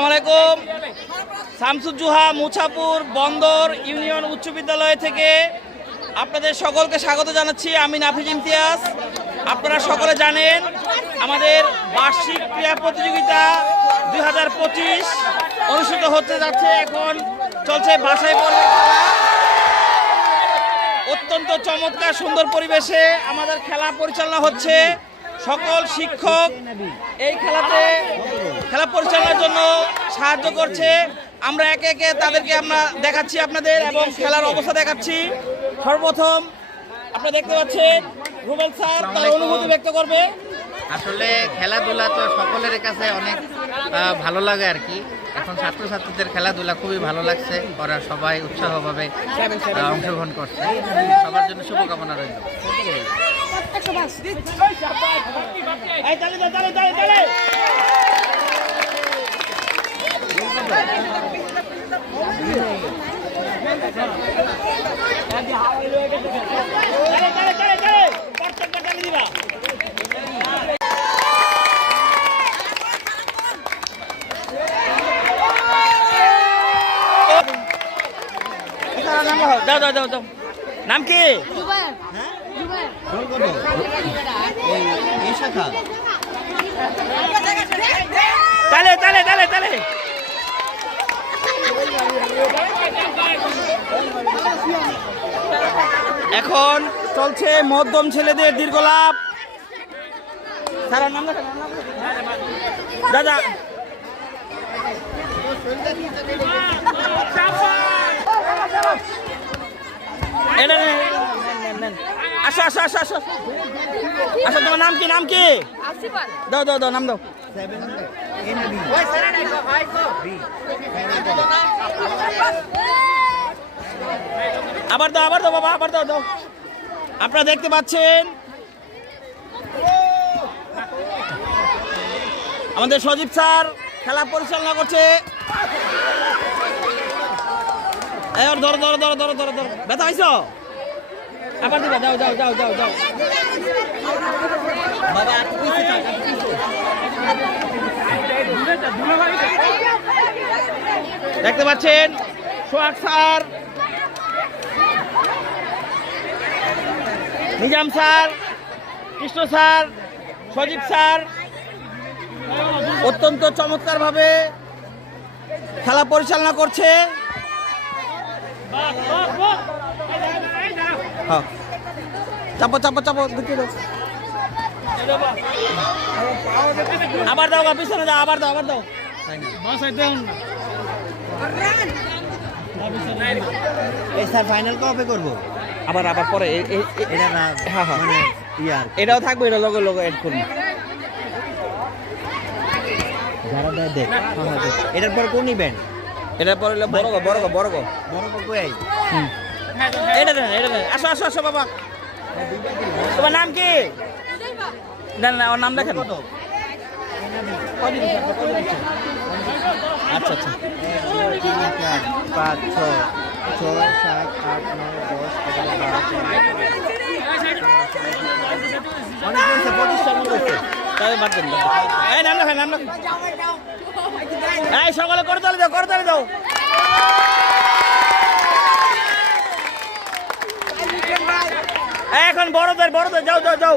আসসালামু আলাইকুম। শামসুজ্জুহা মুছাপুর বন্দর ইউনিয়ন উচ্চ বিদ্যালয় থেকে আপনাদের সকলকে স্বাগত জানাচ্ছি। আমি নাফিজ ইমতিয়াজ। আপনারা সকলে জানেন, আমাদের বার্ষিক ক্রীড়া প্রতিযোগিতা দু হাজার পঁচিশ অনুষ্ঠিত হতে যাচ্ছে। এখন চলছে বাসায় খেলা। অত্যন্ত চমৎকার, সুন্দর পরিবেশে আমাদের খেলা পরিচালনা হচ্ছে। সকল শিক্ষক এই খেলাতে খেলা পরিচালনার জন্য সাহায্য করছে। আমরা একে একে তাদেরকে আমরা দেখাচ্ছি আপনাদের এবং খেলার অবস্থা দেখাচ্ছি। সর্বপ্রথম আপনারা দেখতে পাচ্ছেন রুবেল স্যার তার অনুভূতি ব্যক্ত করবে। আসলে খেলাধুলা তো সকলের কাছে অনেক ভালো লাগে আর কি। এখন ছাত্রছাত্রীদের খেলাধুলা খুবই ভালো লাগছে। ওরা সবাই উৎসাহভাবে অংশগ্রহণ করছে। সবার জন্য শুভকামনা রইল। এই দাও দাও দাও দাও নাম কি? জুবায়ের জুবায়ের তালে তালে তালে তালে। এখন চলছে মধ্যম ছেলেদের দীর্ঘ লাভ নাম লেখা, নাম লেখা। দাদা। আসো আসো আসো আসো। আসো তোমার নাম কি নাম কি? দাও দাও দাও নাম দাও। আবার দাও আবার দাও বাবা, আবার দাও দাও। আপনারা দেখতে পাচ্ছেন? আমাদের সজীব স্যার খেলা পরিচালনা করছে। ধরো যাও যাও যাও যাও যাও। দেখতে পাচ্ছেন? Sohag sir Nizam sir, Krishna sir, Sajib sir, অত্যন্ত চমৎকারভাবে খেলা পরিচালনা করছে। হ্যাঁ। চাপো চাপো চাপো দাও। আবার দাও পিছনে যাও, আবার দাও আবার দাও। এই স্যার ফাইনাল কবে করব? আবার আবার পরে এটা না হ্যাঁ, হ্যাঁ। মানে ইয়ার এটাও থাকবে এটা লগে লগে এড করুন যারা দেয় দেখ। হ্যাঁ। এটার পর কোন ইভেন্ট এটার পরে হলো বড় বড় বড় বড় কই? এটা দেন এটা দেন। আসো আসো আসো বাবা। তোমার নাম কি? না না ওর নাম লেখেন আচ্ছা আচ্ছা। পাঁচ ছয়। ছয় সাত আট নয় দশ এগারো বারো অনেক হয়েছে পঁচিশটার মতো হয়েছে তাহলে বাদ দেন সকালে করে তালে দাও করে তালে দাও এখন বড়দের বড়দের, যাও যাও যাও।